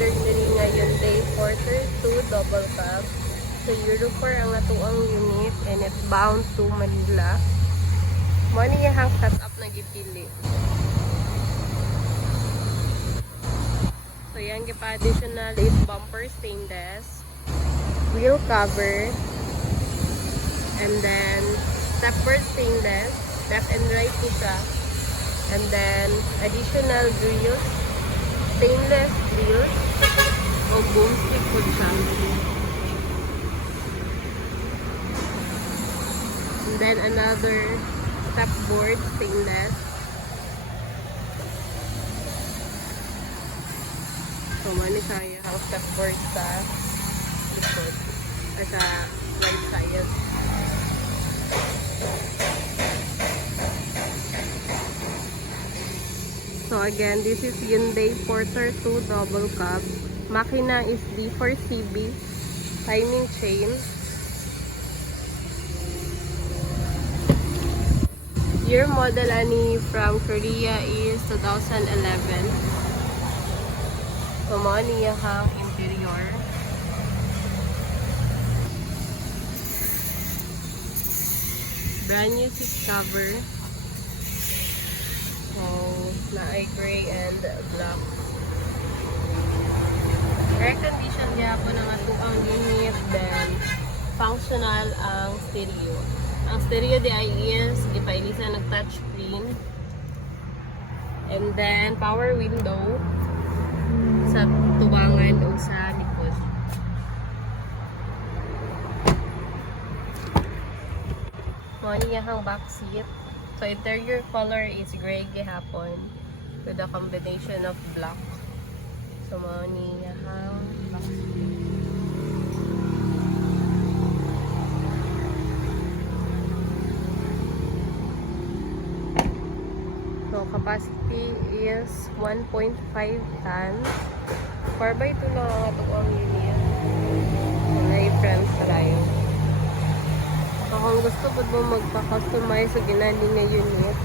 order diri ngayon day Porter 2 double cab. So Euro 4 ang atuang unit and it's bound to Manila. Mo ni yang setup na gipili. So yang gipa-additional is bumper stainless, wheel cover, and then stepper stainless, left and right isa. And then additional grills, stainless grills, o boom stick po siya. And then another step board, stainless. So, mani siya yung step board sa likod. Or sa right side. So, again, this is Hyundai Porter 2 double cab. Makina is D4CB. Timing chain. Year model ani from Korea is 2011. So, mo niya hang interior. Brand new seat cover. So, na gray and black. Air condition niya po ng atuang unit. Then, functional ang stereo. Ang stereo di ay is gipailisa ng touchscreen. And then power window sa tubangan o sa likod. Mo niyang back seat. So interior color is gray gihapon with a combination of black. So mo niyang back seat. So, capacity is 1.5 tons. 4x2 lang ang atuang unit. May friends tayo. So, kung gusto po mo magpa-customize sa ginaling na unit,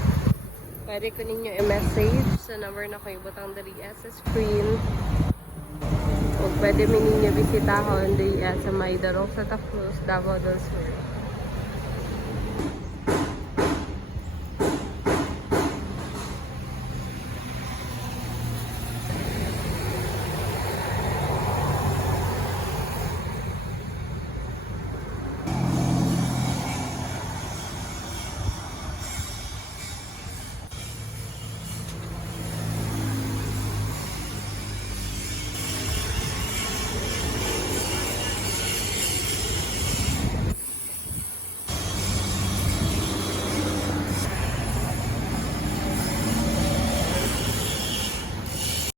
pwede ko ninyo i-message sa number na kayo butang dari sa screen. O pwede mo ninyo bisitahon dari sa may Darong Santa Cruz, Davao del Sur.